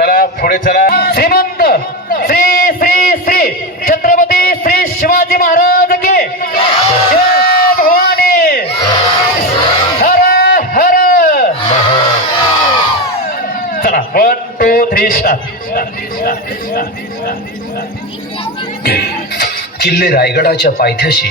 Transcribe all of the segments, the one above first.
चला पुढे चला. श्रीमंत श्री श्री श्री छत्रपती श्री शिवाजी महाराज के भवानी. हर हर. चला वन टू थ्री स्टार किल्ले रायगडाच्या पायथ्याशी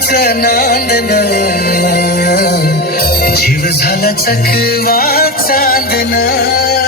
संग नांदन. जीव झाला चकवा चांदना.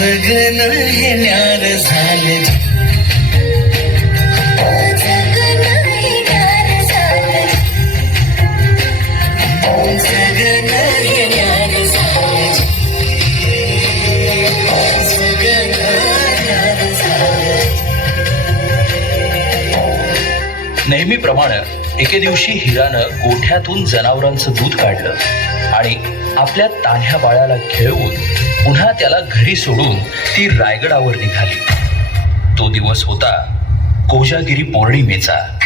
जगन हे न्यार झालं जगन हे गार झालं. जगन हे न्यार झालं जगन न्यार झालं नेहमीप्रमाणे एके दिवशी हिरानं गोठ्यातून जनावरांचं दूध काढलं आणि आपल्या तान्ह्या बाळाला खेळवून पुन्हा त्याला घरी सोडून ती रायगडावर निघाली. तो दिवस होता कोजागिरी पौर्णिमेचा.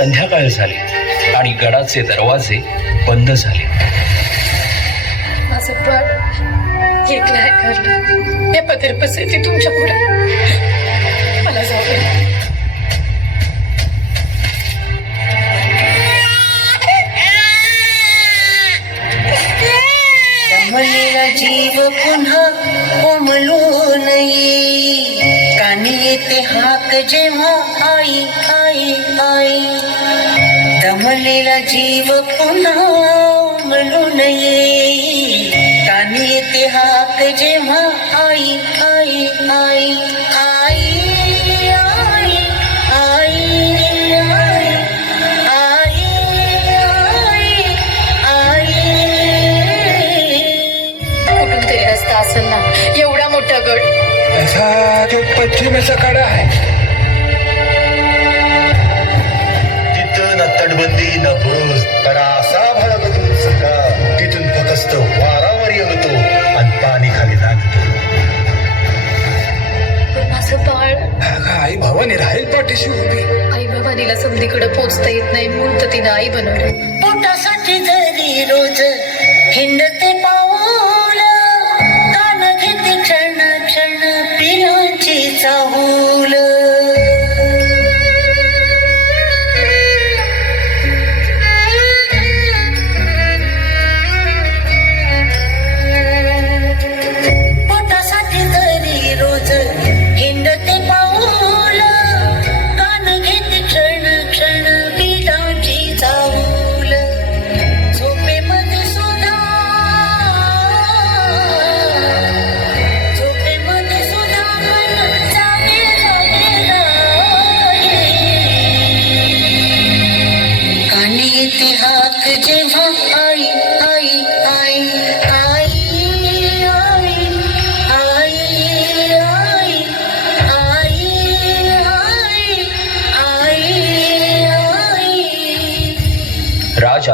संध्याकाळ झाली आणि गडाचे दरवाजे बंद झाले. माझं हे पदर पसरते तुमच्यापुढे. मला जाऊ दे. कमलेला जीव पुन्हा कोमलून येई कानी येते हाक जेव्हा आई आई आई. भावलेला जीव पुन्हा म्हणून ये कानी येते हात जेव्हा आई आई आई ना. एवढा मोठा गड. पश्चिमेचा कडा आहे ना तटबंदी ना बुरुज तर असा भडकतून सगळा तिथून फकस्त वारावर येतो आणि पाणी खाली लागतं. आई भावाने राहील पाठीशी उभी. आई बाबानीला समधीकडे पोचता येत नाही म्हणून तर तिनं आई बनवलं. पोटासाठी जरी रोज हिंडते